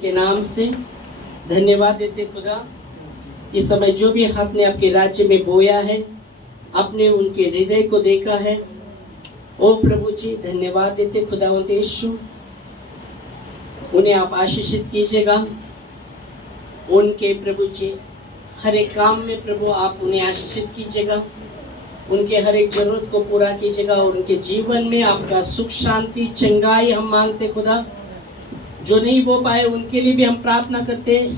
के नाम से धन्यवाद देते खुदा। इस समय जो भी आपने आपके राज्य में बोया है, आपने उनके हृदय को देखा है। ओ प्रभु जी, धन्यवाद देते खुदावंत यीशु, उन्हें आप आशीषित कीजिएगा। उनके प्रभु जी हर एक काम में प्रभु आप उन्हें आशीषित कीजिएगा। उनके हर एक जरूरत को पूरा कीजिएगा और उनके जीवन में आपका सुख शांति चंगाई हम मांगते खुदा। जो नहीं बो पाए उनके लिए भी हम प्रार्थना करते,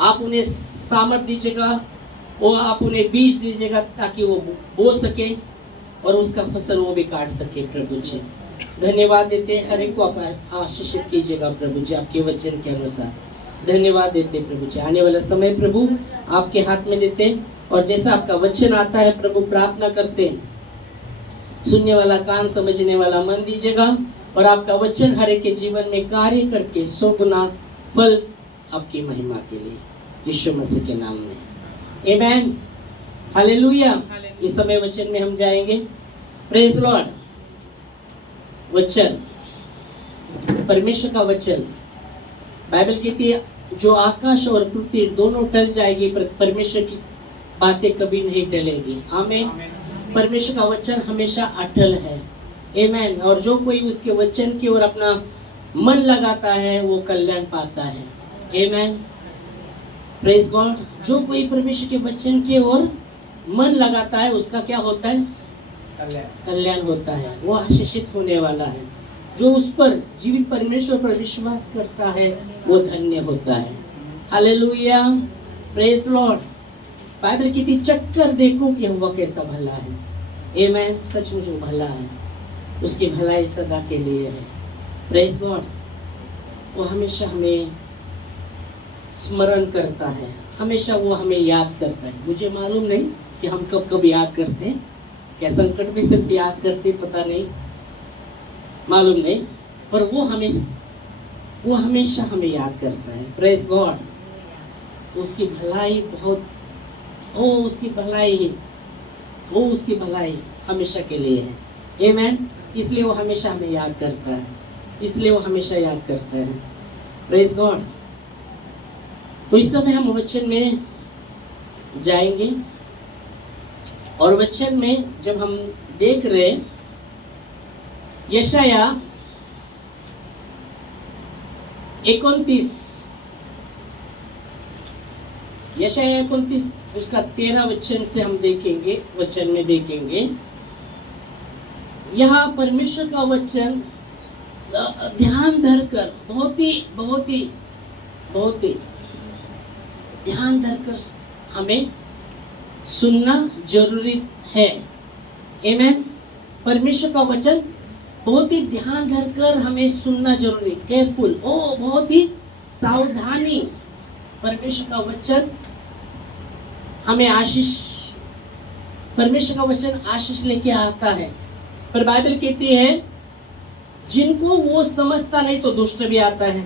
आप उन्हें सामर्थ दीजिएगा और आप उन्हें बीज दीजिएगा ताकि वो बो सके और उसका फसल वो भी काट सके। प्रभु जी धन्यवाद देते, हर एक को आप आशीषित कीजिएगा प्रभु जी आपके वचन के अनुसार। धन्यवाद देते प्रभु जी। आने वाला समय प्रभु आपके हाथ में देते और जैसा आपका वचन आता है प्रभु प्रार्थना करते, सुनने वाला कान समझने वाला मन दीजिएगा और आपका वचन हर एक के जीवन में कार्य करके 100 गुना फल आपकी महिमा के लिए यीशु मसीह के नाम में आमेन। हालेलुया। इस समय वचन में हम जाएंगे। Praise Lord. वचन, परमेश्वर का वचन, बाइबल कहती है जो आकाश और पृथ्वी दोनों टल जाएगी पर परमेश्वर की बातें कभी नहीं टलेगी। आमीन। परमेश्वर का वचन हमेशा अटल है। आमीन। और जो कोई उसके वचन की ओर अपना मन लगाता है वो कल्याण पाता है। आमीन। Praise God. जो कोई परमेश्वर के वचन की ओर मन लगाता है उसका क्या होता है? कल्याण होता है। वो आशीषित होने वाला है। जो उस पर जीवित परमेश्वर पर विश्वास करता है वो धन्य होता है। हालेलुया। Praise Lord. बाइबल की चक्कर देखो कि वह कैसा भला है। आमीन। सचमुच वो भला है, उसकी भलाई सदा के लिए है। Praise God. वो हमेशा हमें स्मरण करता है, हमेशा वो हमें याद करता है। मुझे मालूम नहीं कि हम कब कब याद करते हैं, क्या संकट में सिर्फ याद करते, पता नहीं, मालूम नहीं, पर वो हमेशा हमें याद करता है। Praise God. तो उसकी भलाई बहुत, उसकी भलाई हमेशा के लिए है। आमीन। इसलिए वो हमेशा हमें याद करता है, इसलिए वो हमेशा याद करता है। Praise God. तो इस समय हम वचन में जाएंगे और वचन में जब हम देख रहे यशाया 29 उसका 13 वचन से हम देखेंगे। वचन में देखेंगे यहाँ परमेश्वर का वचन ध्यान धरकर बहुत ही ध्यान धरकर हमें सुनना जरूरी है। आमीन। परमेश्वर का वचन बहुत ही ध्यान धरकर हमें सुनना जरूरी, केयरफुल, बहुत ही सावधानी। परमेश्वर का वचन हमें परमेश्वर का वचन आशीष लेके आता है। पर बाइबल कहती है जिनको वो समझता नहीं तो दुष्ट भी आता है।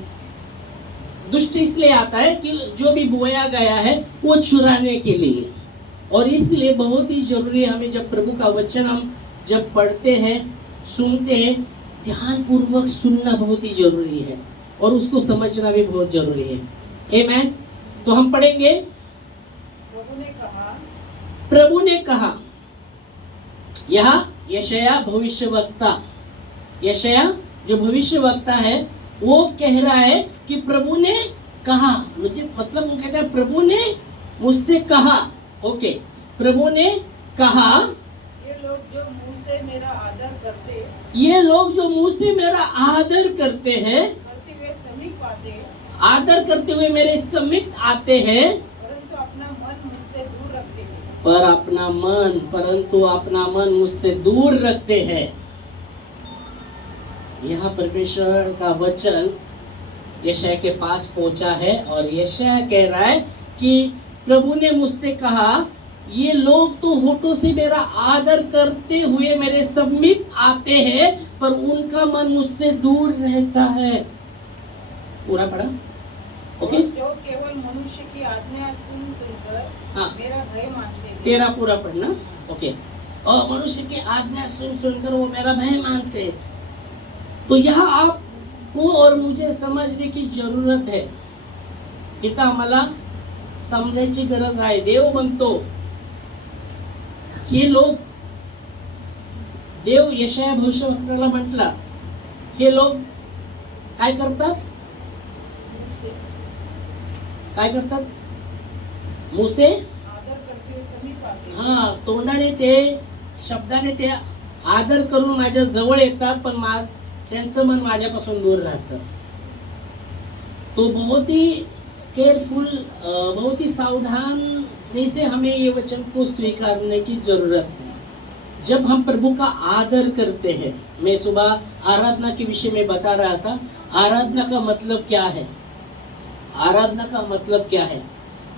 दुष्ट इसलिए आता है कि जो भी बोया गया है वो चुराने के लिए। और इसलिए बहुत ही जरूरी है हमें जब प्रभु का वचन हम जब पढ़ते हैं, सुनते हैं, ध्यान पूर्वक सुनना बहुत ही जरूरी है और उसको समझना भी बहुत जरूरी है। आमीन। तो हम पढ़ेंगे। प्रभु ने कहा। यह यशाया भविष्यवक्ता, यशाया जो भविष्यवक्ता है वो कह रहा है कि प्रभु ने कहा। मुझे मतलब वो कहता है प्रभु ने मुझसे कहा। ओके। प्रभु ने कहा ये लोग जो मुंह से मेरा आदर करते हैं आदर करते हुए मेरे समीप आते हैं परंतु अपना मन मुझसे दूर रखते हैं। यहाँ परमेश्वर का वचन यशाया के पास पहुंचा है और यशाया कह रहा है कि प्रभु ने मुझसे कहा ये लोग तो होठों से मेरा आदर करते हुए मेरे समीप आते हैं पर उनका मन मुझसे दूर रहता है। पूरा पढ़ा। ओके। जो केवल मनुष्य की आज्ञा सुनकर मेरा भय मानते हैं। तेरा पूरा पढ़ना। ओके। और मनुष्य की आज्ञा सुनकर वो मेरा भय मानते हैं। तो यहाँ आप आपको और मुझे समजने की जरूरत है. इथं आम्हाला समजायची गरज आहे. देव म्हणतो हे लोक, देव यशाया भविष्यवक्त्याला म्हटला, हे लोक काय करतात, काय करतात, मुसे हा तोंडाने ते, शब्दाने ते आदर करून माझ्या जवळ येतात, पण त्यांचं मन माझ्यापासून दूर राहतं. तो बहुत ही केयरफुल, बहुत ही सावधानी से हमें ये वचन को स्वीकारने की जरूरत है. जब हम प्रभु का आदर करते हैं, मैं सुबह आराधना के विषय में बता रहा था, आराधना का मतलब क्या है, आराधना का मतलब क्या है,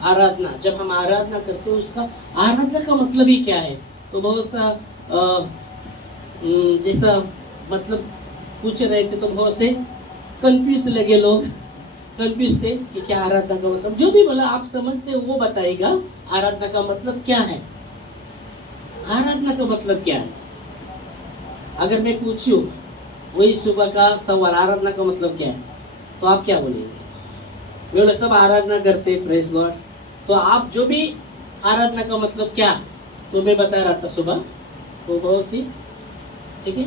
आराधना, जब हम आराधना करते हैं उसका आराधना का मतलब ही क्या है. तो बहुत सा जैसा मतलब पूछ रहे थे, तो बहुत से कंफ्यूज लगे लोग, कंफ्यूज थे कि क्या आराधना का मतलब, जो भी बोला आप समझते हो वो बताएगा आराधना का मतलब क्या है. आराधना का मतलब क्या है. अगर मैं पूछूं वही सुबह का सवाल, आराधना का मतलब क्या है, तो आप क्या बोलेंगे. मैं बोला सब आराधना करते, प्रेज गॉड. तो आप जो भी आराधना का मतलब क्या, तो मैं बता रहा था सुबह, तो बहुत सी, ठीक है,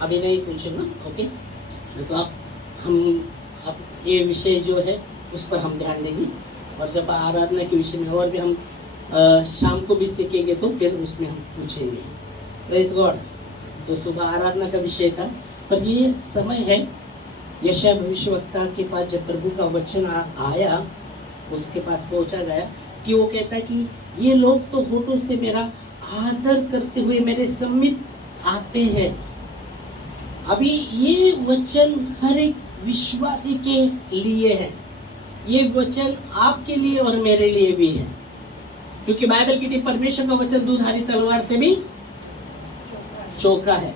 अभी नहीं पूछूंगा, ओके. तो आप ये विषय जो है उस पर हम ध्यान देंगे, और जब आराधना के विषय में और भी हम शाम को भी सीखेंगे तो फिर उसमें हम पूछेंगे. Praise God. तो सुबह आराधना का विषय था, पर ये समय है यशाया भविष्यवक्ता के पास जब प्रभु का वचन आया, उसके पास पहुंचा गया, कि वो कहता है कि ये लोग तो होठों से मेरा आदर करते हुए मेरे समीप आते हैं. अभी ये वचन हर एक विश्वासी के लिए है, ये वचन आपके लिए और मेरे लिए भी है, क्योंकि बाइबल कहती है परमेश्वर का वचन दूधारी तलवार से भी चौका है,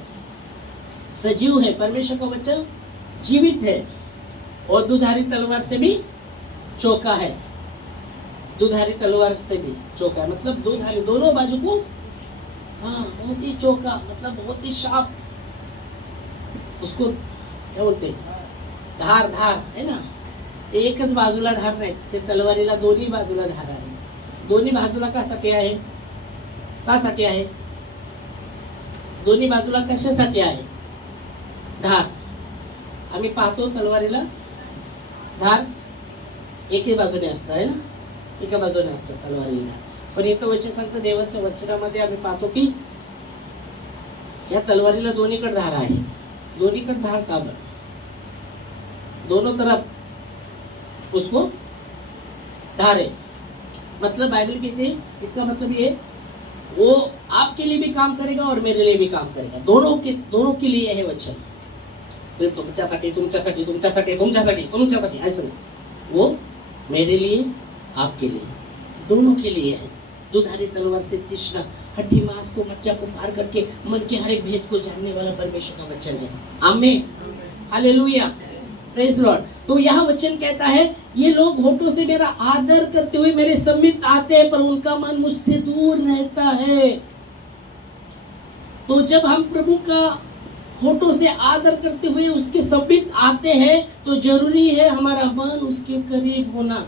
सजीव है. परमेश्वर का वचन जीवित है और दूधारी तलवार से भी चौका है. दूधारी तलवार से भी चौका है मतलब दूधारी, दोनों बाजू को, हाँ, बहुत ही चौका, मतलब बहुत ही शार्प, उसको क्या बोलते, धार, धार है ना. एकच बाजूला धार नाही, ते तलवारीला दोन्ही बाजूला धार आहे. दोन्ही बाजूला कशासाठी आहे, कासाठी आहे, दोन्ही बाजूला कशासाठी आहे, धार. आम्ही पाहतो तलवारीला धार एके बाजूने असतं आहे ना, एका बाजूने असतं तलवारीला. पण इथं वचन सांगतं, देवाच्या वचनामध्ये आम्ही पाहतो की या तलवारीला दोन्हीकडे धार आहे. दोन्हीकडे धार का बरं, दोनों तरफ उसको धार है. मतलब बाइबल कहते हैं, इसका मतलब ये वो आपके लिए भी काम करेगा और मेरे लिए भी काम करेगा, दोनों के लिए है वचन. तुमच्यासाठी, तुमच्यासाठी, तुमच्यासाठी, तुमच्यासाठी, तुमच्यासाठी ऐसा नहीं, वो मेरे लिए, आपके लिए, दोनों के लिए है. दुधारी तलवार से तीक्ष्ण, हड्डी मांस को, मज्जा को पार करके मन के हर एक भेद को जानने वाला परमेश्वर का वचन है. आमीन, हालेलुया, प्रेज लॉर्ड. तो यह वचन कहता है, ये लोग होठों से मेरा आदर करते हुए मेरे समीप आते हैं, पर उनका मन मुझसे दूर रहता है. तो जब हम प्रभु का होठों से आदर करते हुए उसके समीप आते हैं, तो जरूरी है हमारा मन उसके करीब होना,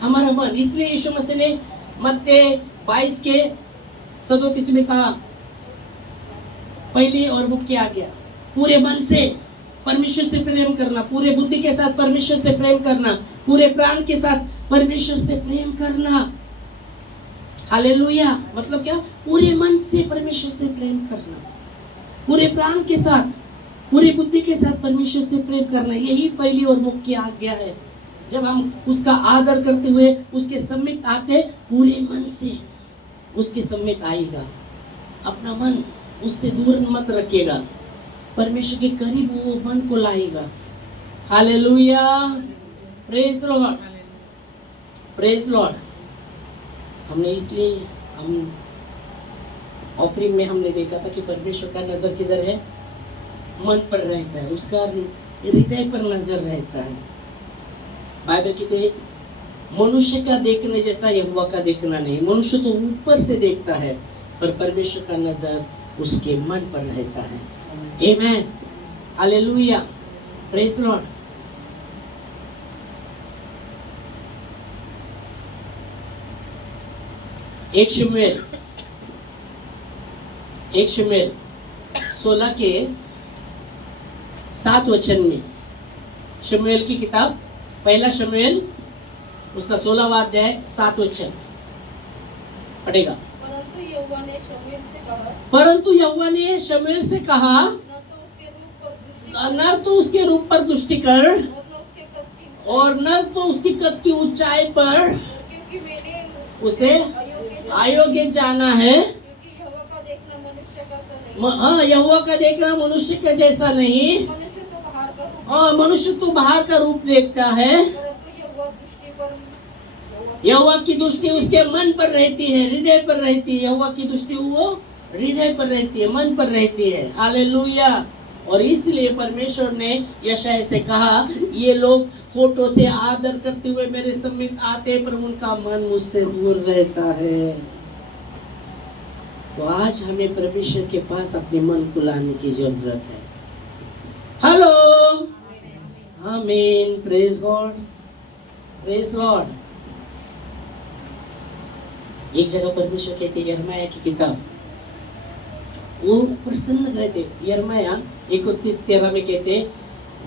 हमारा मन. इसलिए यीशु मसीह ने मत्ती 22 के 37 में कहा, पहली और मुख्य आज्ञा, पूरे मन से परमेश्वर से प्रेम करना, पूरे बुद्धि के साथ परमेश्वर से प्रेम करना, पूरे प्राण के साथ परमेश्वर से प्रेम करना. हालेलुया. मतलब क्या, पूरे मन से परमेश्वर से प्रेम करना, पूरे प्राण के साथ, पूरी बुद्धि के साथ परमेश्वर से प्रेम करना, यही पहली और मुख्य आज्ञा है. जब हम उसका आदर करते हुए उसके समीप आते, पूरे मन से उसके समीप आएगा, अपना मन उससे दूर मत रखिएगा, परमेश्वर के करीब वो मन को लाएगा. Hallelujah, praise Lord, praise Lord. हमने इसलिए हम ऑफरिंग में हमने देखा था कि परमेश्वर का नजर किधर है, मन पर रहता है, उसका हृदय पर नजर रहता है. बाइबल कहते हैं, मनुष्य का देखने जैसा यहोवा का देखना नहीं. मनुष्य तो ऊपर से देखता है, पर परमेश्वर का नजर उसके मन पर रहता है. आमीन. Hallelujah, praise Lord. एक शमूएल 16 के 7 वचन में, शमूएल की किताब पहला शमूएल उसका 16वां अध्याय 7 वचन पढ़ेगा। परंतु यहोवा ने शमूएल से कहा, न तो उसके रूप पर दृष्टि कर और न तो उसकी कद की ऊंचाई पर उसे अयोग्य जाना है। हाँ, यहोवा का देखना मनुष्य का जैसा नहीं। मनुष्य तो बाहर का रूप देखता है, यहोवा की दृष्टि उसके मन पर रहती है, हृदय पर रहती है। यहोवा की दृष्टि वो हृदय पर रहती है, मन पर रहती है। हालेलुया। और इसलिए परमेश्वर ने यशायाह से कहा, ये लोग होठों से आदर करते हुए मेरे समीप आते, पर उनका मन मुझसे दूर रहता है। तो आज हमें परमेश्वर के पास अपने मन को लाने की जरूरत है। हेलो, आमीन, प्रेज गॉड, प्रेज गॉड। एक जगह परमेश्वर कहते हैं, यिर्मयाह की किताब, वो प्रसन्न रहते, यिर्मयाह 31:13 में कहते,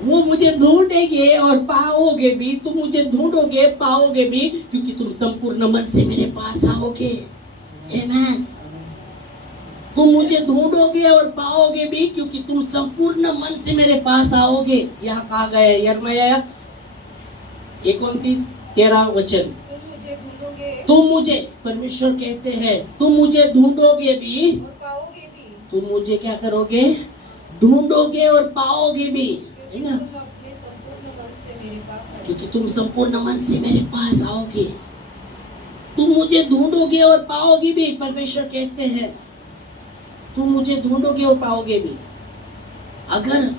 वो मुझे ढूंढेंगे और पाओगे भी, तुम मुझे ढूंढोगे पाओगे भी, क्योंकि तुम संपूर्ण मन से मेरे पास आओगे। आमीन। तुम मुझे ढूंढोगे और पाओगे भी, क्योंकि तुम संपूर्ण मन से मेरे पास आओगे। यहाँ कहा गया है यिर्मयाह 29:13 वचन, तुम मुझे, परमेश्वर कहते हैं, तुम मुझे ढूंढोगे भी, तुम मुझे क्या करोगे? ढूंढोगे और पाओगे भी, है ना? क्योंकि तुम संपूर्ण मन से मेरे पास आओगे। तुम मुझे ढूंढोगे और पाओगे भी, परमेश्वर कहते हैं, तुम मुझे ढूंढोगे और पाओगे भी। अगर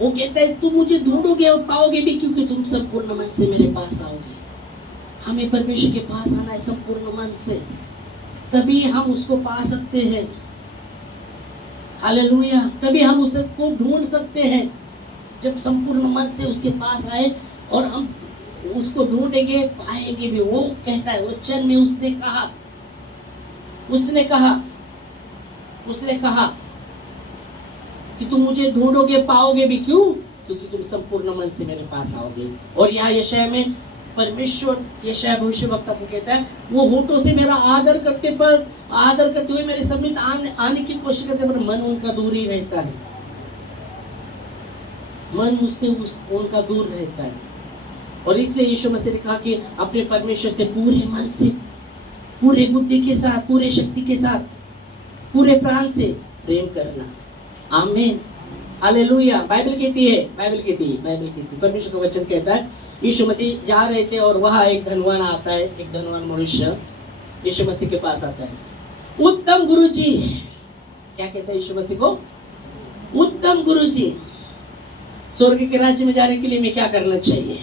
वो कहता है तुम मुझे ढूंढोगे और पाओगे भी, क्योंकि तुम संपूर्ण मन से मेरे पास आओगे। हमें परमेश्वर के पास आना है संपूर्ण मन से, तभी हम उसको पा सकते हैं। हालेलुया। तभी हम उसको ढूंढ सकते हैं, जब संपूर्ण मन से उसके पास आए और हम उसको ढूंढेंगे पाएंगे भी। वो कहता है वचन में, उसने कहा कि तुम मुझे ढूंढोगे पाओगे भी। क्यों? क्योंकि तुम संपूर्ण मन से मेरे पास आओगे। और यहाँ यशायाह में परमेश्वर, यशायाह भविष्यवक्ता को कहता है, वो होठों से मेरा आदर करते हुए मेरे समीप आने की कोशिश करते, पर मन उनका दूर ही रहता है। मन मुझसे उनका दूर रहता है। और इसलिए यीशु मसीह ने कहा कि अपने परमेश्वर से पूरे मन से, पूरे बुद्धि के साथ, पूरे शक्ति के साथ, पूरे प्राण से प्रेम करना। आमीन, हालेलुया। बाइबल कहती है, परमेश्वर का वचन कहता है, यीशु मसीह जा रहे थे और वहां एक धनवान आता है, एक धनवान मनुष्य यीशु मसीह के पास आता है। उत्तम गुरुजी, क्या कहता है यीशु मसीह को? उत्तम गुरुजी, स्वर्ग के राज्य में जाने के लिए मैं क्या करना चाहिए?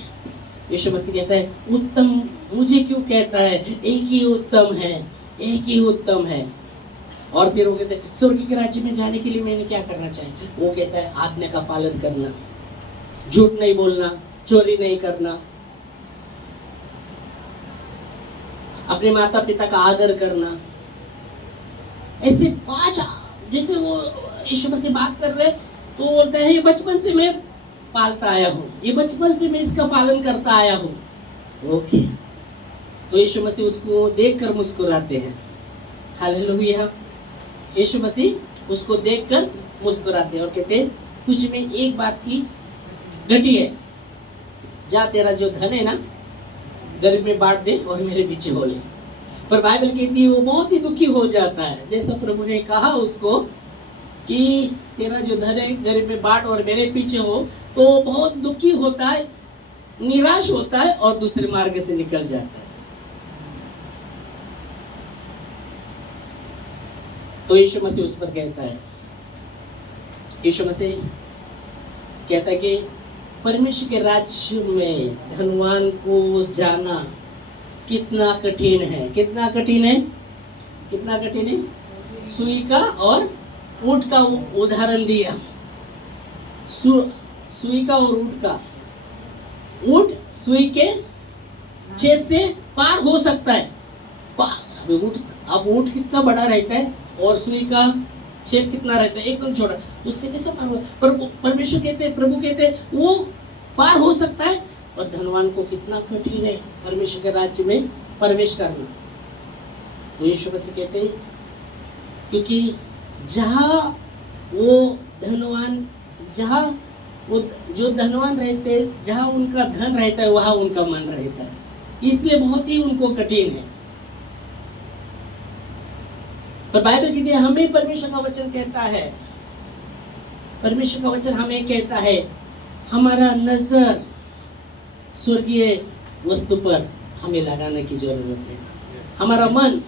यीशु मसीह कहता है, उत्तम मुझे क्यों कहता है? एक ही उत्तम है, एक ही उत्तम है। और फिर वो कहते हैं, स्वर्ग के राज्य में जाने के लिए मैंने क्या करना चाहिए? वो कहता है, आज्ञा का पालन करना, झूठ नहीं बोलना, चोरी नहीं करना, अपने माता पिता का आदर करना। ऐसे 5, जैसे वो यीशु मसीह बात कर रहे, तो बोलता है, ये बचपन से मैं पालता आया हूँ, ये बचपन से मैं इसका पालन करता आया हूँ। ओके, तो यीशु मसीह उसको देखकर मुस्कुराते हैं। हालेलुया। यीशु मसीह उसको देखकर मुस्कुराते हैं और कहते हैं, तुझ में एक बात की घटी है, जा तेरा जो धन है ना, गरीब में बांट दे और मेरे पीछे हो ले। पर बाइबल कहती है वो बहुत ही दुखी हो जाता है, जैसा प्रभु ने कहा उसको कि तेरा जो धन है गरीब में बांट और मेरे पीछे हो, तो बहुत दुखी होता है, निराश होता है और दूसरे मार्ग से निकल जाता है। तो यीशु मसीह उस पर कहता है, यीशु मसीह कहता है कि परमेश्वर के राज्य में धनवान को जाना कितना कठिन है, कितना कठिन है, कितना कठिन है। सुई का और ऊंट का उदाहरण दिया। सुई का और ऊंट का। ऊंट सुई के छेद से पार हो सकता है। अब ऊंट कितना बड़ा रहता है और सुई का छेद कितना रहता है, एकदम छोटा, उससे कैसे पार हो? पर परमेश्वर कहते हैं, प्रभु कहते हैं वो पार हो सकता है। और धनवान को कितना कठिन है परमेश्वर के राज्य में प्रवेश करना। तो यीशु मसीह कहते हैं क्योंकि जहाँ वो धनवान, जहाँ वो जो धनवान रहते हैं, जहाँ उनका धन रहता है वहाँ उनका मन रहता है, इसलिए बहुत ही उनको कठिन है। पर बाइबल कहती है, हमें परमेश्वर का वचन कहता है, परमेश्वर का वचन हमें कहता है हमारा नजर स्वर्गीय वस्तु पर हमें लगाने की जरूरत है। हमारा मन,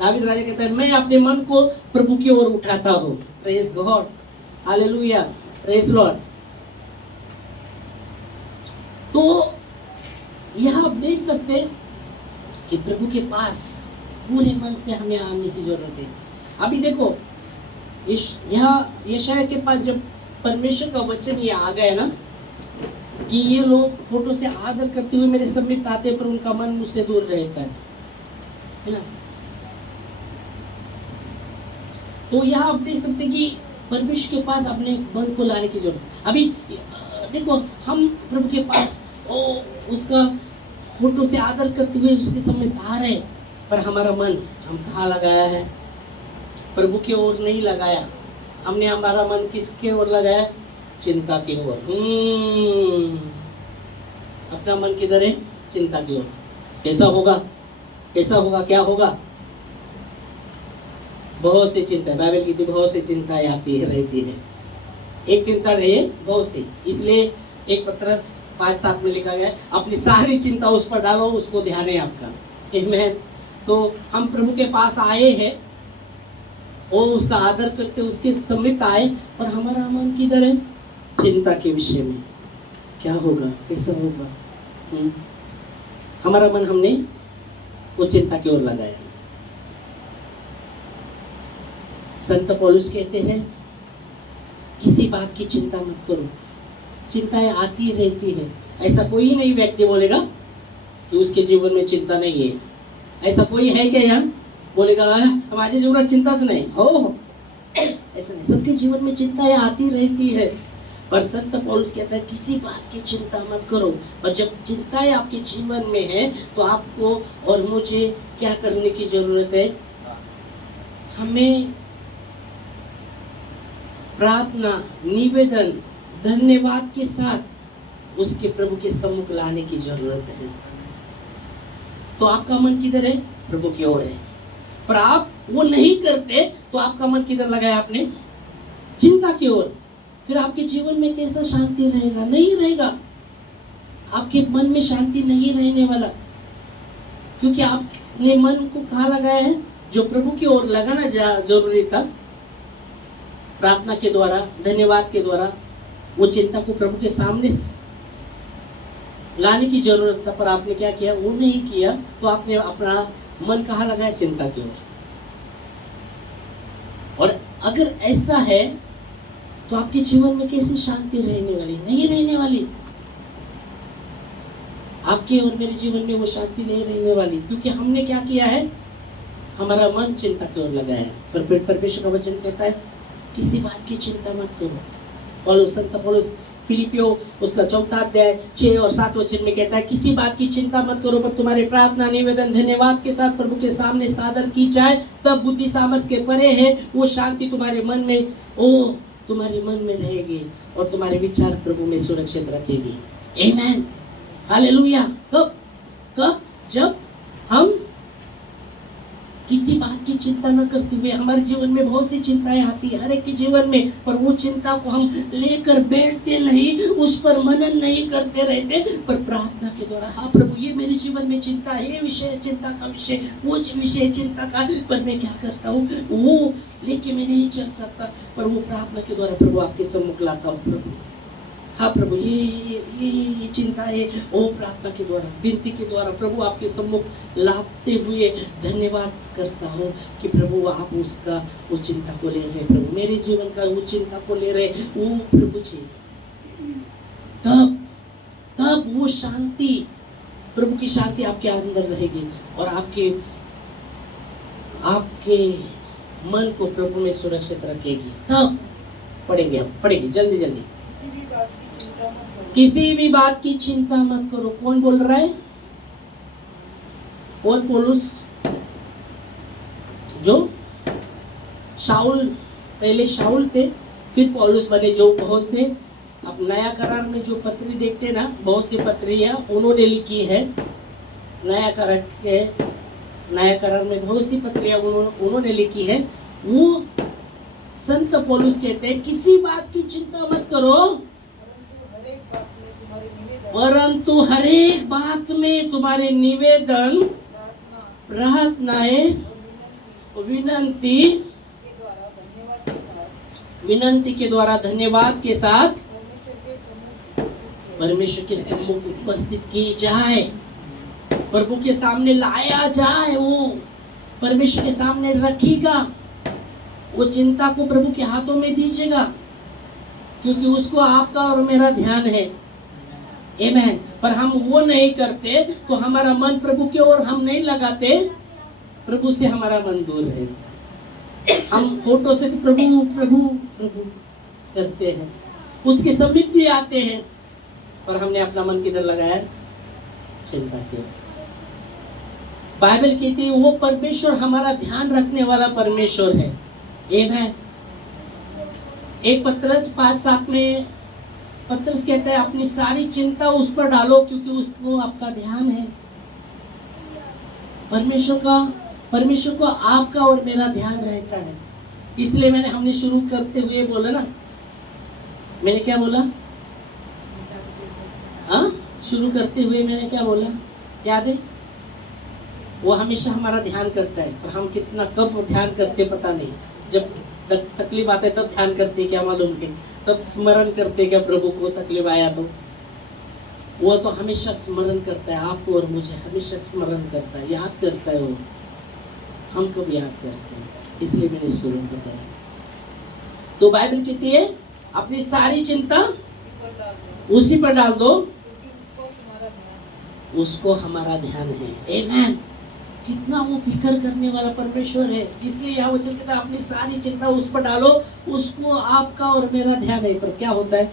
दावीद राजा कहता है मैं अपने मन को प्रभु की ओर उठाता हूँ। Praise God, hallelujah, praise Lord. तो यह आप देख सकते कि प्रभु के पास पूरे मन से हमें आने की जरूरत है। अभी देखो यहाँ यशायाह के पास जब परमेश्वर का वचन ये आ गया ना कि ये लोग फोटो से आदर करते हुए मेरे समीप आते पर उनका मन मुझसे दूर रहता है ना। तो यहाँ आप देख सकते कि परमेश्वर के पास अपने मन को लाने की जरूरत। अभी देखो हम प्रभु के पास उसका फोटो से आदर करते हुए उसके समीप आ रहे, पर हमारा मन हम कहाँ लगाया है? प्रभु की ओर नहीं लगाया। हमने हमारा मन किसके ओर लगाया? चिंता की ओर। अपना मन किधर है? चिंता की ओर। कैसा होगा? कैसा होगा? क्या होगा? बहुत सी चिंता, बाइबल की बहुत सी चिंताएं आती है, रहती है। एक चिंता नहीं है, बहुत सी। इसलिए एक पत्रस 5:7 में लिखा गया है अपनी सारी चिंता उस पर डालो, उसको ध्यान है आपका। आमीन। तो हम प्रभु के पास आए हैं और उसका आदर करते उसके समीप आए, पर हमारा मन किधर है? चिंता के विषय में। क्या होगा? कैसा होगा? हमारा मन हमने वो चिंता की ओर लगाया। संत पौलुस कहते हैं किसी बात की चिंता मत करो। चिंताएं आती रहती है। ऐसा कोई नहीं व्यक्ति बोलेगा कि उसके जीवन में चिंता नहीं है। ऐसा कोई है क्या यहाँ बोलेगा हमारी जरूरत चिंता से नहीं हो? ऐसा नहीं, सबके जीवन में चिंताएं आती रहती है। पर संत पौलुस कहता है किसी बात की चिंता मत करो। पर जब चिंताएं आपके जीवन में है तो आपको और मुझे क्या करने की जरूरत है? हमें प्रार्थना, निवेदन, धन्यवाद के साथ उसके प्रभु के सम्मुख लाने की जरूरत है। तो आपका मन किधर है? प्रभु की ओर है। पर आप वो नहीं करते तो आपका मन किधर लगाया आपने? चिंता की ओर। फिर आपके जीवन में कैसा शांति रहेगा? नहीं रहेगा। आपके मन में शांति नहीं रहने वाला, क्योंकि आपने मन को कहाँ लगाया है? जो प्रभु की ओर लगाना जरूरी था, प्रार्थना के द्वारा, धन्यवाद के द्वारा वो चिंता को प्रभु के सामने लाने की जरूरत था। पर आपने क्या किया? वो नहीं किया। तो आपने अपना मन कहाँ लगाया? चिंता की ओर। और अगर ऐसा है तो आपके जीवन में कैसी शांति रहने वाली? नहीं रहने वाली। आपके और मेरे जीवन में वो शांति नहीं रहने वाली, क्योंकि हमने क्या किया है? हमारा मन चिंता की ओर लगाया है। पर फिर परमेश्वर का वचन कहता है किसी बात की चिंता मत करो। पौलुस, संत पौलुस फिलिपियो उसका 4 अध्याय 6 और 7 वचन में कहता है किसी बात की चिंता मत करो, पर तुम्हारे प्रार्थना, निवेदन, धन्यवाद के साथ प्रभु के सामने सादर की जाए, तब बुद्धि सामर्थ के परे है वो शांति तुम्हारे मन में तुम्हारे मन में रहेगी और तुम्हारे विचार प्रभु में सुरक्षित रखेगी। आमीन, हालेलुया। कब? जब हम किसी बात की चिंता न करते हुए, हमारे जीवन में बहुत सी चिंताएं आती है हर एक के जीवन में, पर वो चिंता को हम लेकर बैठते नहीं, उस पर मनन नहीं करते रहते, पर प्रार्थना के द्वारा हाँ प्रभु ये मेरे जीवन में चिंता है, ये विषय चिंता का विषय, वो विषय चिंता का, पर मैं क्या करता हूँ वो लेके मैं नहीं चल सकता, पर वो प्रार्थना के द्वारा प्रभु आपके सम्मुख लाता हूँ। प्रभु हाँ प्रभु ये चिंता है, वो प्रार्थना के द्वारा, विनती के द्वारा प्रभु आपके सम्मुख लाते हुए धन्यवाद करता हूँ कि प्रभु आप उसका वो चिंता को ले रहे, प्रभु मेरे जीवन का वो चिंता को ले रहे। वो प्रभु जी तब तब वो शांति, प्रभु की शांति आपके अंदर रहेगी और आपके मन को प्रभु में सुरक्षित रखेगी। तब पढ़ेंगे, हम पढ़ेंगे जल्दी जल्दी। किसी भी बात की चिंता मत करो। कौन बोल रहा है? कौन? पौलुस, जो शाऊल, पहले शाऊल थे फिर पौलुस बने, जो बहुत से अब नया करार में जो पत्री देखते ना, बहुत सी पत्रियां उन्होंने लिखी है। नया करार में बहुत सी पत्रियां उन्होंने लिखी है। वो संत पौलुस कहते हैं किसी बात की चिंता मत करो, परंतु हर एक बात में तुम्हारे निवेदन, प्रार्थनाएं, विनंती के द्वारा धन्यवाद के साथ परमेश्वर के सम्मुख उपस्थित की जाए, प्रभु के सामने लाया जाए। वो परमेश्वर के सामने रखिएगा, वो चिंता को प्रभु के हाथों में दीजिएगा, क्योंकि उसको आपका और मेरा ध्यान है। आमेन। पर हम वो नहीं करते तो हमारा मन प्रभु की ओर हम नहीं लगाते, प्रभु से हमारा मन दूर रहता। हम फोटो से तो प्रभु प्रभु प्रभु करते हैं, उसके समीप भी आते हैं, पर हमने अपना मन किधर लगाया? चिंता की ओर। बाइबल कहती है वो परमेश्वर हमारा ध्यान रखने वाला परमेश्वर है। आमेन। एक पत्रस 5:7 में पत्रस कहता है अपनी सारी चिंता उस पर डालो, क्योंकि उसको आपका ध्यान है। परमेश्वर को आपका और मेरा ध्यान रहता है। इसलिए हमने शुरू करते हुए बोला ना, मैंने क्या बोला? हाँ, शुरू करते हुए मैंने क्या बोला, याद है? वो हमेशा हमारा ध्यान करता है, पर हम कितना कब ध्यान करते पता नहीं। जब तकलीफ आते तब ध्यान करते, क्या मालूम के तब स्मरण करते क्या प्रभु को तकलीफ आया तो। वो तो हमेशा स्मरण करता है, आपको और मुझे हमेशा स्मरण करता है, याद करता है। वो हम कब याद करते हैं? इसलिए मैंने शुरू बताया। तो बाइबल कहती है अपनी सारी चिंता उसी पर डाल दो, उसको हमारा ध्यान है। आमेन। कितना वो फिक्र करने वाला परमेश्वर है। इसलिए यहाँ वचन कहता है अपनी सारी चिंता उस पर डालो, उसको आपका और मेरा ध्यान है। पर क्या होता है?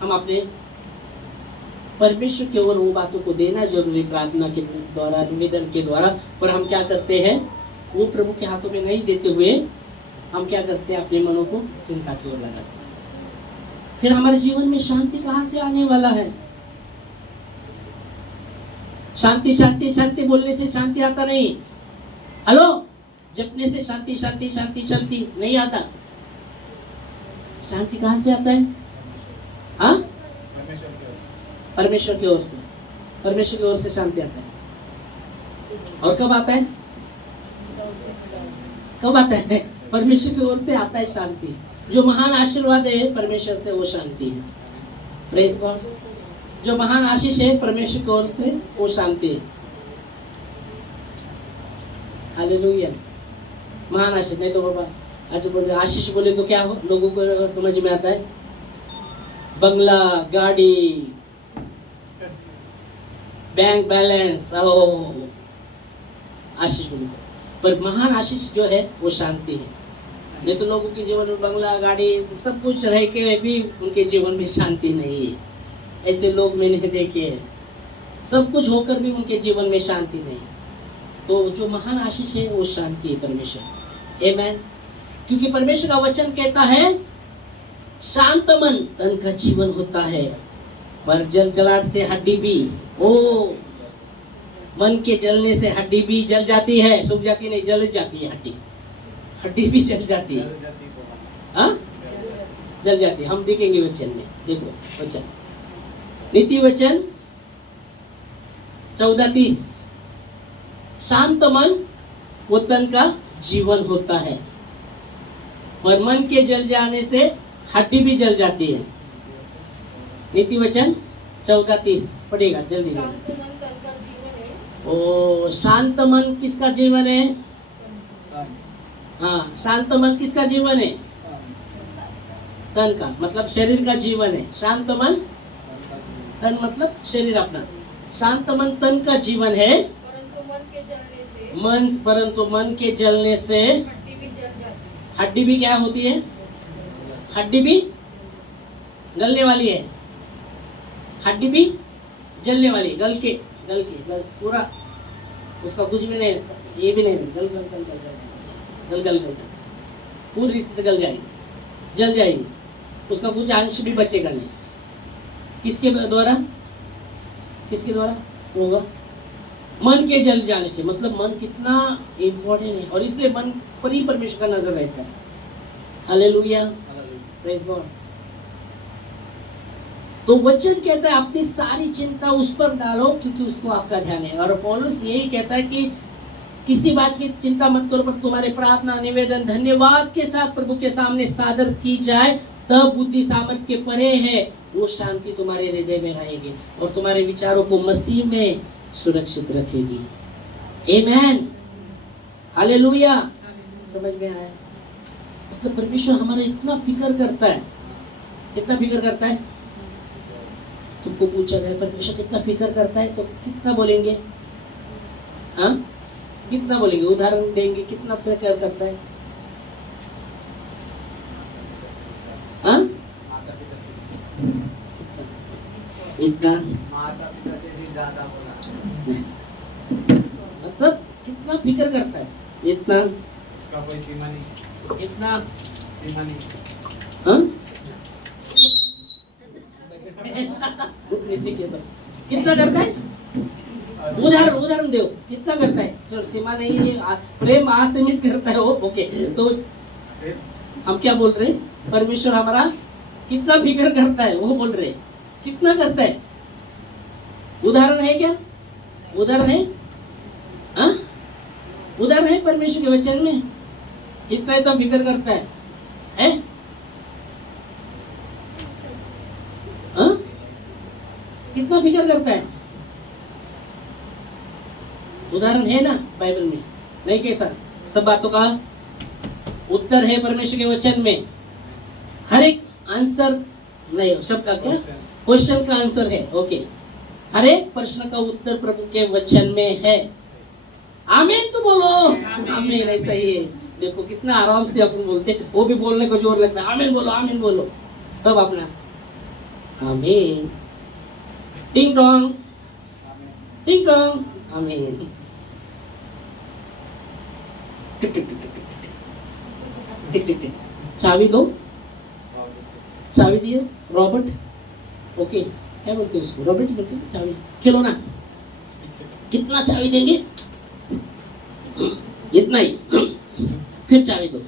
हम अपने परमेश्वर की ओर वो बातों को देना जरूरी, प्रार्थना के द्वारा, निवेदन के द्वारा। पर हम क्या करते हैं? वो प्रभु के हाथों में नहीं देते हुए हम क्या करते हैं? अपने मनों को चिंता की ओर लगाते हैं। फिर हमारे जीवन में शांति कहाँ से आने वाला है? शांति शांति शांति बोलने से शांति आता नहीं। हेलो, जपने से शांति शांति शांति शांति नहीं आता। शांति कहाँ से आता है? हाँ, परमेश्वर की ओर से। परमेश्वर की ओर से शांति आता है। और कब आता है? परमेश्वर की ओर से आता है शांति। जो महान आशीर्वाद है परमेश्वर से, वो शांति है। Praise God. जो महान आशीष है परमेश्वर की ओर से, वो शांति है। हालेलुया। महान आशीष। नहीं तो बाबा आज बोले आशीष बोले तो क्या हो, लोगों को समझ में आता है? बंगला, गाड़ी, बैंक बैलेंस, आशीष बोले। पर महान आशीष जो है वो शांति है। नहीं तो लोगों के जीवन में बंगला, गाड़ी सब कुछ रह के भी उनके जीवन में शांति नहीं है। ऐसे लोग मैंने देखे हैं, सब कुछ होकर भी उनके जीवन में शांति नहीं। तो जो महान आशीष है वो शांति है परमेश्वर। आमेन। क्योंकि परमेश्वर का वचन कहता है शांत मन तन का जीवन होता है, पर जल जलाहट से हड्डी भी, मन के जलने से हड्डी भी जल जाती है, सूख जाती नहीं, जल जाती है। हड्डी भी जल जाती है। हाँ, जल जाती है। हम देखेंगे वचन में। देखो वचन, नीति वचन 14:30। शांत मन वो तन का जीवन होता है, और मन के जल जाने से हड्डी भी जल जाती है। नीति वचन 14:30 पढ़ेगा जल्दी। शांत मन किसका जीवन है? हाँ, शांत मन किसका जीवन है? तन का मतलब शरीर का जीवन है, शांत मन तन मतलब शरीर अपना, शांत मन तन का जीवन है, परंतु मन के जलने से हड्डी भी क्या होती है, हड्डी भी गलने वाली है, हड्डी भी जलने वाली, गल के पूरा उसका कुछ भी नहीं, ये भी नहीं, गल पूरी रीति से गल जाएगी, जल जाएगी, उसका कुछ अंश भी बचेगा नहीं। किसके द्वारा होगा? मन के जल जाने से, मतलब मन कितना इम्पोर्टेंट है और इसलिए मन पर ही परमेश्वर का नजर रहता है। Hallelujah, praise God. तो वचन कहता है अपनी सारी चिंता उस पर डालो क्योंकि उसको आपका ध्यान है। और पौलुस यही कहता है कि किसी बात की चिंता मत करो, पर तुम्हारे प्रार्थना निवेदन धन्यवाद के साथ प्रभु के सामने सादर की जाए, तब बुद्धि सामर्थ के परे है वो शांति तुम्हारे हृदय में रहेगी और तुम्हारे विचारों को मसीह में सुरक्षित रखेगी। आमेन, हालेलुया। समझ में आया? मतलब परमेश्वर हमारा इतना फिक्र करता है, कितना फिक्र करता है। तुमको पूछा गया परमेश्वर कितना फिक्र करता है तो कितना बोलेंगे? हाँ, कितना बोलेंगे? उदाहरण देंगे, कितना फिक्र करता है? हाँ, इतना मतलब कितना फिक्र करता है? इतना, इसका कोई सीमा नहीं, इतना सीमा नहीं। हाँ? कितना करता है? उदाहरण दो, कितना करता है? तो सीमा नहीं है, प्रेम असीमित करता है वो। ओके, तो हम क्या बोल रहे हैं? परमेश्वर हमारा कितना फिक्र करता है वो बोल रहे, कितना करता है? उदाहरण है क्या? उदाहरण है? हाँ, उदाहरण है परमेश्वर के वचन में, इतना ही तो फिक्र करता है? हाँ? कितना फिक्र करता है? उदाहरण है ना बाइबल में? नहीं, कैसा? सब बातों का उत्तर है परमेश्वर के वचन में। हर एक आंसर नहीं, शब्द का क्या? क्वेश्चन का आंसर है। ओके, हर एक प्रश्न का उत्तर प्रभु के वचन में है। आमीन तो बोलो। आमीन, ऐसा ही है। देखो कितना आराम से अपन बोलते, वो भी बोलने को जोर लगता है। आमीन बोलो, आमीन बोलो, तब अपना आमीन। टिंग टोंग, टिंग टोंग, आमीन। टिक टिक टिक टिक टिक टिक। चाबी दो, चाबी दिए रॉबर्ट। ओके, क्या बोलते हैं उसको? रॉबर्ट बोलते हैं। चाबी, खिलौना। कितना चाबी देंगे? इतना ही। फिर चाबी दो,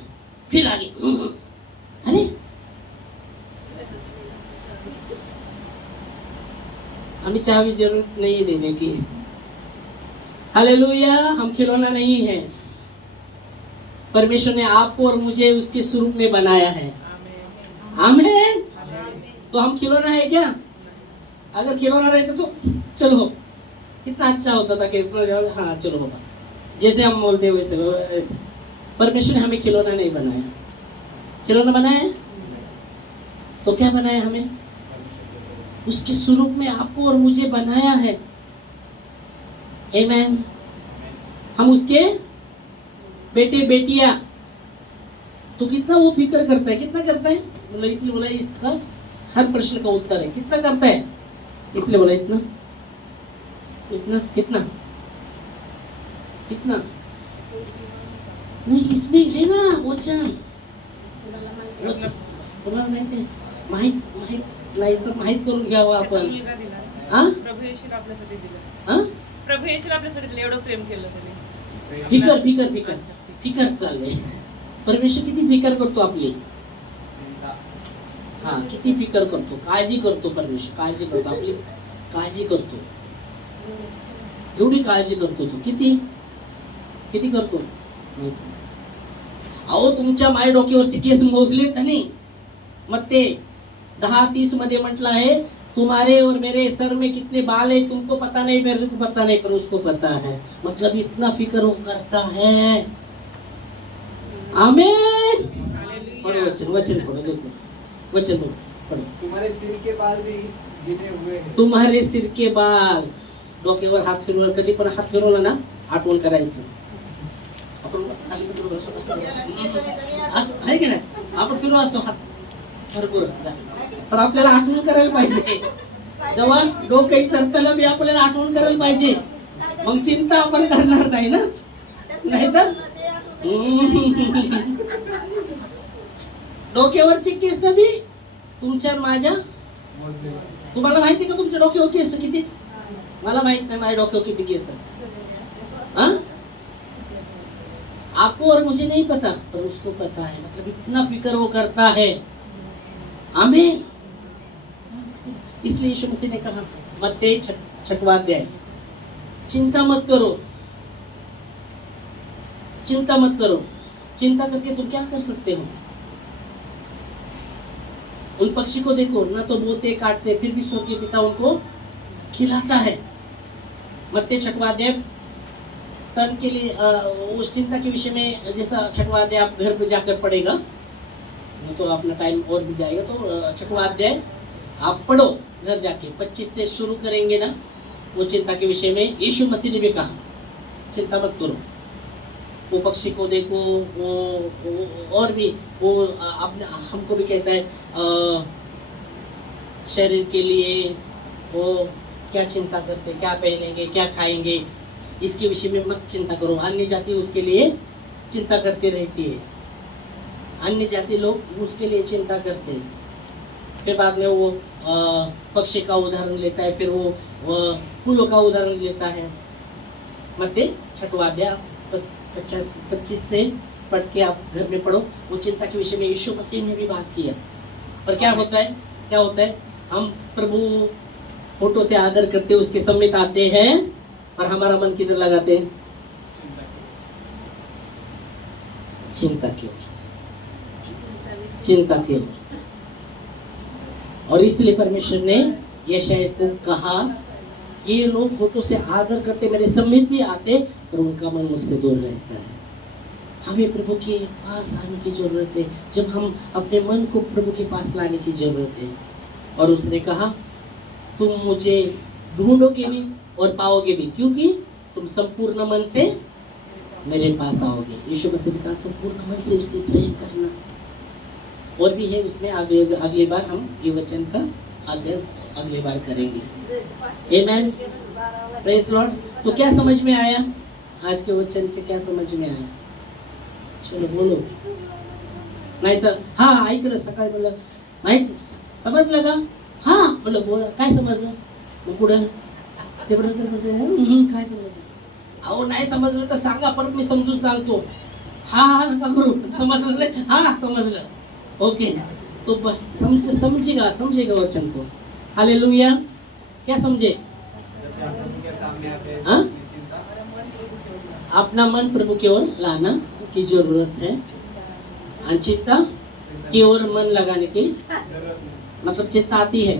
फिर आगे। अरे हमें चाबी जरूरत नहीं है देने की। हालेलुया, हम खिलौना नहीं है। परमेश्वर ने आपको और मुझे उसके स्वरूप में बनाया है। आमीन। तो हम खिलौना है क्या? अगर खिलौना रहते तो चलो कितना अच्छा होता था कि हाँ चलो बाबा, जैसे हम बोलते हैं वैसे। परमेश्वर ने हमें खिलौना नहीं बनाया। खिलौना बनाया है तो क्या बनाया? हमें उसके स्वरूप में आपको और मुझे बनाया है। आमीन। हम उसके बेटे बेटियां। तो कितना वो फिक्र करता है, कितना करता है? बोला, इसलिए बोला इसका हर प्रश्न का उत्तर है। कितना करता है? इसलिए बोला इतना, इतना, कितना, कितना नहीं, इसमें है ना वचन। माहित नाही तर माहित करून घ्यावं आपण। हा? प्रभू येशूला आपल्यासाठी दिलं। हा? प्रभू येशूला आपल्यासाठी दिलं, एवढं प्रेम केलं त्याने। फिकर फिकर फिकर फिकर चाललंय। परमेश्वर किती फिकर करतो आपली। हा, किती फिकर करतो, काळजी करतो परमेश्वर, काळजी करतो आपली, काळजी करतो। एवढी काळजी करतो तो, किती किती करतो। अहो, तुमच्या माय डोक्यावरचे केस मोजलेत नाही? मग ते 10:30 मध्ये म्हटलं आहे, तुम्हारे और मेरे सर में कितने बाल है तुमको पता नहीं, मेरे को पता नहीं, पर उसको पता है। मतलब इतना फिक्र वो करता है। आमीन। पढ़ो वचन, वचन पढ़ो। देखो वचन बोलो, पढ़ो. तुम्हारे सिर के बाल भी गिने हुए हैं. तुम्हारे सिर के बाल. डोक्यावर हात फिरवला, कधी पण हात फिरवला ना आठवण करायचं. आपण असं करू, असं आहे की नाही, आपण फिरवू असं हात भरपूर. तर आपल्याला आठवण करायला पाहिजे. जेव्हा डोकं तरताना बी आपल्याला आठवण करायला पाहिजे. मग चिंता आपण करणार नाही ना, नाही तर डोक्यावरचे केस बी तुमच्या माझ्या. तुम्हाला माहिती का तुमच्या डोक्यावर केस किती? मला माहित नाही माझ्या डोक्यावर किती केस. हाँ? आपको और मुझे नहीं पता, पर उसको पता है. मतलब इतना फिक्र वो करता है. आमीन. इसलिए यीशु मसीह ने कहा मत्ती 6वां अध्याय, चिंता मत करो, चिंता मत करो. चिंता करके तुम क्या कर सकते हो? उन पक्षी को देखो, ना तो बोते काटते, फिर भी स्वर्गीय पिता उनको खिलाता है. मत्ती 6वां अध्याय तन के लिए उस चिंता के विषय में, जैसा 6वां अध्याय आप घर पे जाकर पढ़ेगा, तो अपना टाइम और भी जाएगा. तो 6वां अध्याय आप पढ़ो घर जाके. 25 से शुरू करेंगे ना, वो चिंता के विषय में यीशु मसीह ने भी कहा चिंता मत करो. वो पक्षी को देखो, वो और भी वो अपने हमको भी कहता है शरीर के लिए वो क्या चिंता करते, क्या पहनेंगे, क्या खाएंगे, इसके विषय में मत चिंता करो. अन्य जाति उसके लिए चिंता करती रहती है. अन्य जाति लोग उसके लिए चिंता करते हैं. फिर बाद में वो पक्षी का उदाहरण लेता है, फिर वो फूलों का उदाहरण लेता है. मत्ती 6वां अध्याय 25 से पढ़ के आप घर में पढ़ो. वो चिंता के विषय में यीशु मसीह ने भी बात किया. पर क्या होता है, क्या होता है, हम प्रभु फोटो से आदर करते, उसके सम्मित आते हैं, पर हमारा मन किधर लगाते हैं? चिंता की ओर, चिंता की ओर. और इसलिए परमेश्वर ने यशायाह को कहा, ये लोग फोटो से आदर करते, मेरे सम्मित भी आते, पर उनका मन मुझसे दूर रहता है. हमें प्रभु के पास आने की जरूरत है. जब हम अपने मन को प्रभु के पास लाने की जरूरत है. और उसने कहा तुम मुझे ढूंढोगे भी और पाओगे भी, क्योंकि तुम संपूर्ण मन से मेरे पास आओगे. यीशु मसीह ने कहा संपूर्ण मन से उससे प्रेम करना. और भी है उसमें, अगली बार हम ये वचन का अध्ययन अगली बार करेंगे. आमेन. Praise Lord. तो क्या समझ में आया आज के वचन से? क्या समझ में आया? चलो बोलो. नाही तर हा ऐकलं सकाळी म्हणलं माहिती समजलं का? हा म्हणलं बोला. काय समजलं? मग पुढे ते काय समजलं? अहो नाही समजलं तर सांगा, परत मी समजून सांगतो. हा हा नका करू. समजलं? हा समजलं. ओके. तो समझेगा वचन को. हालेलुया. क्या समझे? हाँ? अपना मन प्रभु की ओर लाना की जरूरत है. और चिंता की ओर मन लगाने की मतलब चिंता आती है,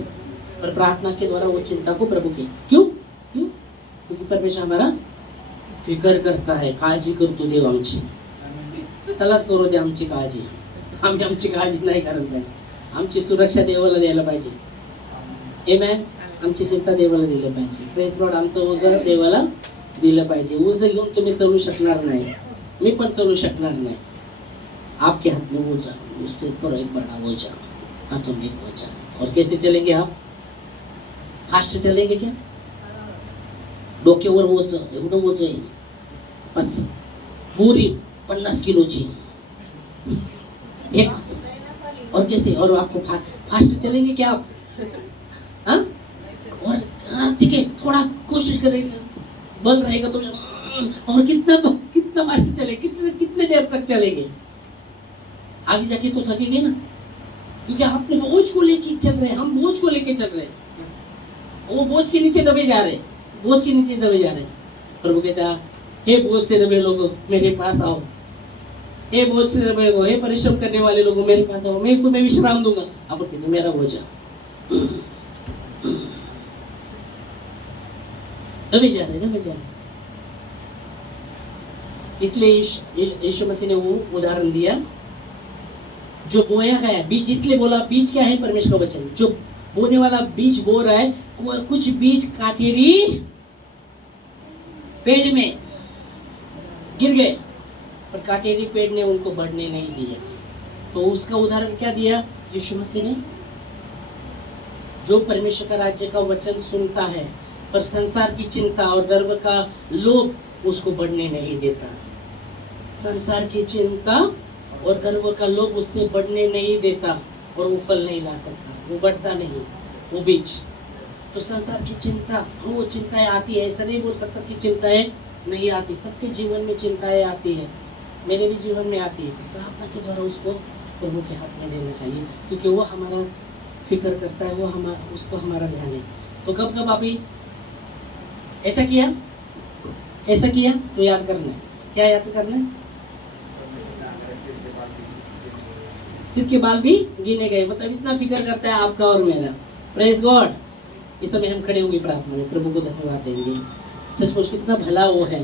पर प्रार्थना के द्वारा वो चिंता को प्रभु की. क्यों? क्यों? क्योंकि परमेश्वर हमारा फिकर करता है. काळजी करतो देव आमची. त्यालाच करू दे आमची काळजी. आम्ही आमची काळजी नाही करत पाहिजे. आमची सुरक्षा देवाला द्यायला पाहिजे. आमेन. आमची चिंता देवाला दिली पाहिजे. Praise Lord. आमचं ओझं देवाला दिलं पाहिजे. ओझं घेऊन तुम्ही चालू शकणार नाही, मी पण चालू शकणार नाही. आपके हाथ में ओझा, उससे ऊपर एक बड़ा ओझा, हाथों में एक ओझा. और कैसे चलेंगे आप? फास्ट चलेंगे क्या? डोक्यावर ओझ, एवढं ओझ आहे, पूरी 50 किलोची एक. और कैसे? और आपको फास्ट चलेंगे क्या आप? हाँ? और ठीक है, थोड़ा कोशिश करेंगे, बल रहेगा तो. और कितना फास्ट चले, कितने देर तक चलेंगे? आगे जाके तो थकेंगे ना, क्योंकि आपने बोझ को लेके चल रहे हैं. हम बोझ को लेके चल रहे हैं. वो बोझ के नीचे दबे जा रहे हैं, बोझ के नीचे दबे जा रहे हैं. प्रभु कहता है हे बोझ से दबे लोगों मेरे पास आओ. हे बोझ से दबे लोगों, हे परिश्रम करने वाले लोगों मेरे पास आओ, मैं तुम्हें विश्राम दूंगा. आप कहते मेरा बोझा दबे जा रहे. इसलिए यीशु मसीह ने वो उदाहरण दिया जो बोया गया बीज, इसलिए बोला बीज क्या है? परमेश्वर का वचन। जो बोने वाला बीज बो रहा है, कुछ बीज काटेरी पेड़ में गिर गए, पर काटेरी पेड़ ने उनको बढ़ने नहीं दिया। तो उसका उदाहरण क्या दिया यीशु मसीह ने? जो परमेश्वर का राज्य का वचन सुनता है पर संसार की चिंता और गर्व का लोभ उसको बढ़ने नहीं देता। संसार की चिंता और गर्व का लोभ उससे बढ़ने नहीं देता और वो फल नहीं ला सकता, वो बढ़ता नहीं वो बीज। तो संसार की चिंता, वो चिंताएं आती है, ऐसा नहीं बोल सकता कि चिंताएं नहीं आती। सबके जीवन में चिंताएं आती है, मेरे भी जीवन में आती है। प्रार्थना के द्वारा उसको प्रभु के हाथ में देना चाहिए, क्योंकि वो हमारा फिक्र करता है, वो उसको हमारा ध्यान है। तो कब कब आप ही ऐसा किया तो याद करना है। क्या याद करना है? सिर के बाल भी गिने गए। मतलब इतना फिक्र करता है आपका और मेरा। Praise God. इस समय हम खड़े होंगे प्रार्थना में, प्रभु को धन्यवाद देंगे। सचमुच कितना भला वो है,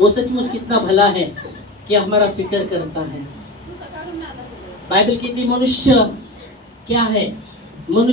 वो सचमुच कितना भला है कि हमारा फिक्र करता है। बाइबल कहती मनुष्य क्या है? मनुष्य